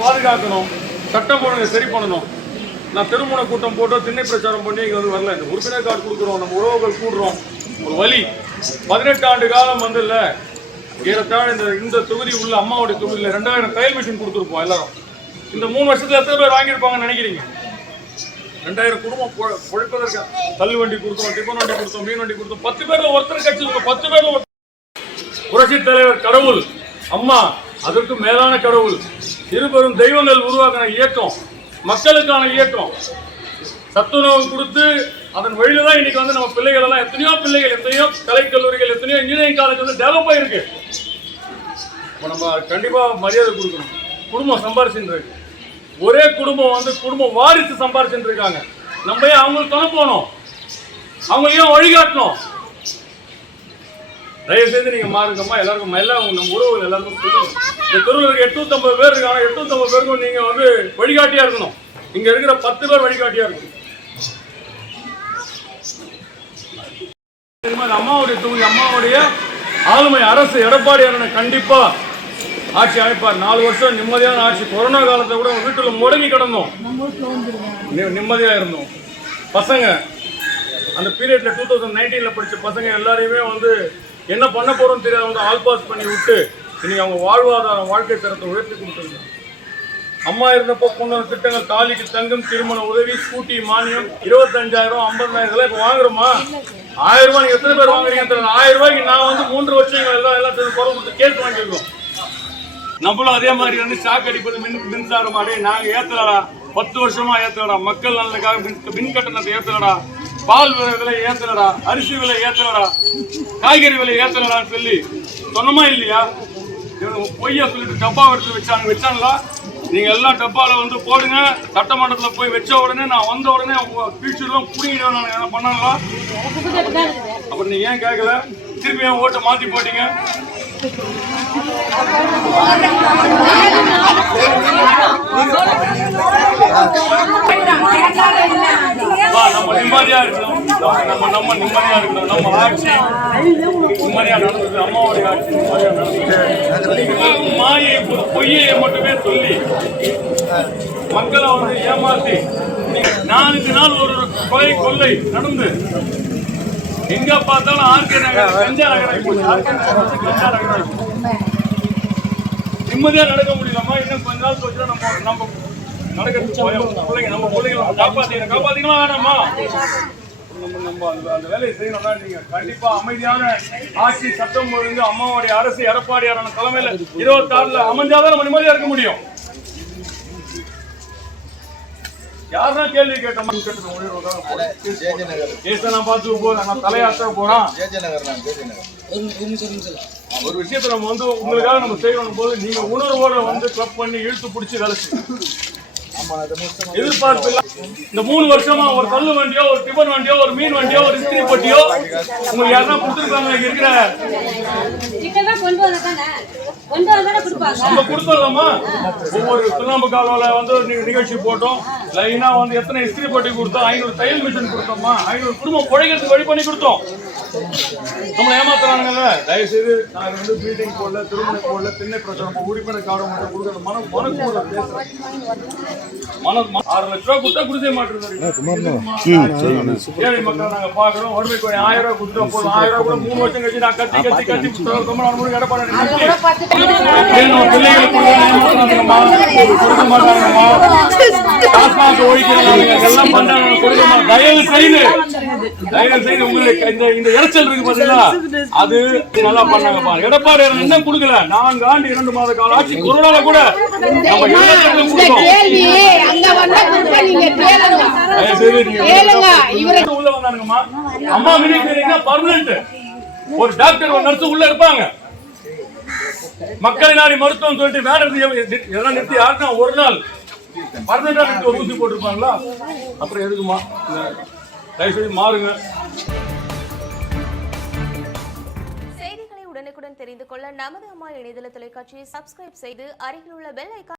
பாதுகாக்கணும் சட்டம் ஒழுங்கை சரி பண்ணணும். நான் திருமண கூட்டம் போட்டு திண்ணை பிரச்சாரம் பண்ணி இங்கே வந்து வரல. இந்த உறுப்பினர் கார்டு கொடுக்குறோம் நம்ம உறவுகள் கூடுறோம். ஒரு வழி. பதினெட்டு ஆண்டு காலம் வந்து இல்லை. ஏறத்தாழ இந்த இந்த தொகுதி உள்ள அம்மாவுடைய தொகுதியில் ரெண்டாயிரம் தையல் மிஷின் கொடுத்துருப்போம் எல்லாரும். இந்த மூணு வருஷத்தில் எத்தனை பேர் வாங்கியிருப்பாங்கன்னு நினைக்கிறீங்க? ரெண்டாயிரம் குடும்பம் பொழைப்பதற்கு தள்ளு வண்டி கொடுத்தோம் டிஃபன் வண்டி கொடுத்தோம் மீன் வண்டி கொடுத்தோம். பத்து பேரில் ஒருத்தர் கட்சி பத்து பேரில் ஒருத்தர் புரட்சி தலைவர் கடவுள். அம்மா அதற்கு மேலான கடவுள். இருபெரும் தெய்வங்கள் உருவாக்கின இயக்கம் மக்களுக்கான இயக்கம். சத்துணவு கொடுத்து அதன் வழியில தான் இன்னைக்கு வந்து நம்ம பிள்ளைகள் எல்லாம் எத்தனையோ பிள்ளைகள் எத்தனையோ கலைக்கல்லூரிகள் எத்தனையோ இன்ஜினியரிங் காலேஜ் வந்து டெவலப் ஆயிருக்கு. இப்போ நம்ம கண்டிப்பாக மரியாதை கொடுக்கணும். குடும்பம் சம்பாரிச்சுட்டு ஒரே குடும்பம் வந்து குடும்பம் வாரிசு சம்பாரிச்சுட்டு இருக்காங்க நம்ம ஏன் அவங்களுக்கு துணை போகணும்? அவங்களையும் வழிகாட்டணும் தயவு செய்து நீங்க மாறுங்கம்மா. எல்லாருக்கும் எல்லாம் உங்க நம்ம உறவுகள் எல்லாருக்கும் சொல்லுங்க இந்த தெருவில் எட்நூத்தம்பது பேர் இருக்காங்க. எட்நூத்தம்பது பேருக்கும் நீங்க வந்து வழிகாட்டியா இருக்கணும். இங்க இருக்கிற பத்து பேர் வழிகாட்டியா இருக்கணும். இந்த அம்மாவுடைய தொகுதி அம்மாவுடைய ஆளுமை அரசு எடப்பாடியாரனை கண்டிப்பா ஆட்சி அமைப்பார். நாலு வருஷம் நிம்மதியான ஆட்சி. கொரோனா காலத்தை கூட வீட்டுல முடங்கி கிடந்தோம். நி- நிம்மதியா இருந்தோம். பசங்க அந்த பீரியட்ல டூ தௌசண்ட் நைன்டீன்ல படிச்ச பசங்க எல்லாரையுமே வந்து என்ன பண்ண போறோம்னு தெரியாதவங்க வந்து ஆல் பாஸ் பண்ணி விட்டு இன்னைக்கு அவங்க வாழ்வாதாரம் வாழ்க்கை தரத்தை உயர்த்தி கொடுத்துருக்காங்க. அம்மா இருந்தப்போ கொண்டு வந்த திட்டங்கள் தாலிக்கு தங்கம் திருமண உதவி ஸ்கூட்டி மானியம் இருபத்தஞ்சாயிரம் ஐம்பதாயிரம் இதெல்லாம் இப்போ வாங்குறோமா? ஆயிரம் ரூபாய் நீங்க எத்தனை பேர் வாங்குறீங்கன்னு தெரியல. ஆயிரம் ரூபாய்க்கு நான் வந்து மூன்று வருஷம் எல்லாம் எல்லாத்தையும் குறை கொடுத்து கேஸ் வாங்கியிருக்கோம். நம்மளும் அதே மாதிரி வந்து ஷாக் அடிப்பது மின் மின்சாரம் அடைய நாங்கள் ஏத்தலடா. பத்து வருஷமா ஏத்தலடா. மக்கள் நல்லதுக்காக மின் மின் கட்டணத்தை ஏத்தலடா. பால் விலை விலை ஏத்தலடா அரிசி விலை ஏத்தலடா காய்கறி விலை ஏத்தலடான்னு சொல்லி சொன்னமா இல்லையா? இவனுங்க பொய்யா சொல்லிட்டு டப்பா எடுத்து வச்சாங்க வச்சாங்களா நீங்க எல்லாம் டப்பால வந்து போடுங்க சட்டமன்றத்துல போய் வச்ச உடனே நான் வந்த உடனே ஃபியூச்சர்லாம் புடிங்கிடுவேன் நான். என்ன பண்ணாங்களா அப்புறம் நீ ஏன் கேட்கல திருப்பி ஏன் ஓட்டை மாத்தி போட்டீங்க வா, நம்ம நிம்மதியா இருக்கணும் நம்ம நம்ம நிம்மதியா இருக்கணும் நம்ம ஆட்சி நிம்மதியா நடந்தது. அம்மாவுடைய ஆட்சி நிம்மதியா நடந்தது. மாயை பொய்யை மட்டுமே சொல்லி மக்களை வந்து ஏமாத்தி நான்கு நாள் ஒரு கொலை கொள்ளை நடந்து எங்க பார்த்தாலும் ஆர்கே நகர் கஞ்சா நகராகி போச்சு. ஆர்கே நகர் கஞ்சா நகராகி நிம்மதியா நடக்க முடியலம்மா இன்னும் கொஞ்ச நாள் போச்சுன்னா நம்ம நம்ம நடக்கிறதுக்கு பயம் பிள்ளைங்க நம்ம பிள்ளைங்களை வேணாமா? நம்ம நம்ம அந்த வேலையை செய்யணும்னா நீங்க கண்டிப்பா அமைதியான ஆட்சி சட்டம் ஒழுங்கு அம்மாவுடைய அரசு எடப்பாடியாரான தலைமையில இருபத்தாறுல அமைஞ்சாதான் நம்ம நிம்மதியா இருக்க முடியும். யாருன்னா கேள்வி கேட்டோம் கேட்டு உயிரோட ஜேஜே நகர் கேஸை நான் பார்த்துக்க போறேன் நான் தலையாட்ட போறான். ஜேஜே நகர் தான் ஜேஜே நகர் ஒரு விஷயத்தை நம்ம வந்து உங்களுக்காக நம்ம செய்யணும் போது நீங்க உணர்வோட வந்து கிளப் பண்ணி இழுத்து பிடிச்சி வேலை செய்யணும். எதிர்பார்ப்பு இந்த மூணு வருஷமா ஒரு தள்ளு வண்டியோ ஒரு டிபன் வண்டியோ ஒரு மீன் வண்டியோ ஒரு இஸ்திரி பொட்டியோ உங்களுக்கு யாருன்னா கொடுத்துருக்காங்க இருக்கிற? நம்ம கொடுத்துடலாமா? ஒவ்வொரு சுண்ணாம்பு கால்வால வந்து நிகழ்ச்சி போட்டோம். லைனா வந்து எத்தனை இஸ்திரி பொட்டி கொடுத்தோம்? ஐநூறு தையல் மிஷின் கொடுத்தோமா? ஐநூறு குடும்பம் பிழைக்கிறதுக்கு வழி பண்ணி கொடுத்தோம். நம்மளை ஏமாத்துறானுங்கல்ல தயவு செய்து நான் இது வந்து மீட்டிங் போடல திருமணம் போடல திண்ணை பிரச்சாரம் உறுப்பினர் மட்டும் கொடுக்குற மன மனக்கூட பேசுறேன் மன ம- ஆறு லட்ச ரூபா கொடுத்தா குடிசை மாற்று ஏழை மக்கள் நாங்க பாக்குறோம் வறுமை கோரி ஆயிரம் போதும் ஆயிரம் ரூபாய் கூட மூணு வருஷம் கழிச்சு நான் கத்தி கத்தி கத்தி முழுக்க எடப்பாடி நம்ம பிள்ளைகளுக்கு மாட்டாங்கம்மா? கொடுக்க மாட்டாங்கம்மா. ஒழிக்கிறாங்க, இதெல்லாம் பண்றாங்க, கொடுக்க மாட்டாங்க. தயவு செய்து தயவு செய்து உங்களுக்கு இந்த இந்த இரைச்சல் இருக்கு பாத்தீங்களா? அது நல்லா பண்ணாங்கப்பா எடப்பாடி என்ன கொடுக்கல. நான்கு ஆண்டு இரண்டு மாத கால ஆட்சி கொரோனால கூட நம்ம எல்லாத்துக்கும் இவரை உள்ள வந்தானுங்கம்மா அம்மா மினிஸ்டர் பர்மனன்ட் ஒரு டாக்டர் ஒரு நர்ஸ் உள்ள இருப்பாங்க. மக்களை நாடி மருத்துவம் சொல்லிட்டு வேற எது- நிறுத்தி யாருன்னா ஒரு நாள். பர்மனண்டா நிறுத்தி ஒரு ஊசி போட்டிருப்பாங்களா? அப்புறம் எதுக்குமா? இந்த தயவு செய்து மாறுங்க. செய்திகளை உடனுக்குடன் தெரிந்து கொள்ள நமது அம்மா இணையதள தொலைக்காட்சியை சப்ஸ்கிரைப் செய்து அருகில் உள்ள பெல் ஐக்கான்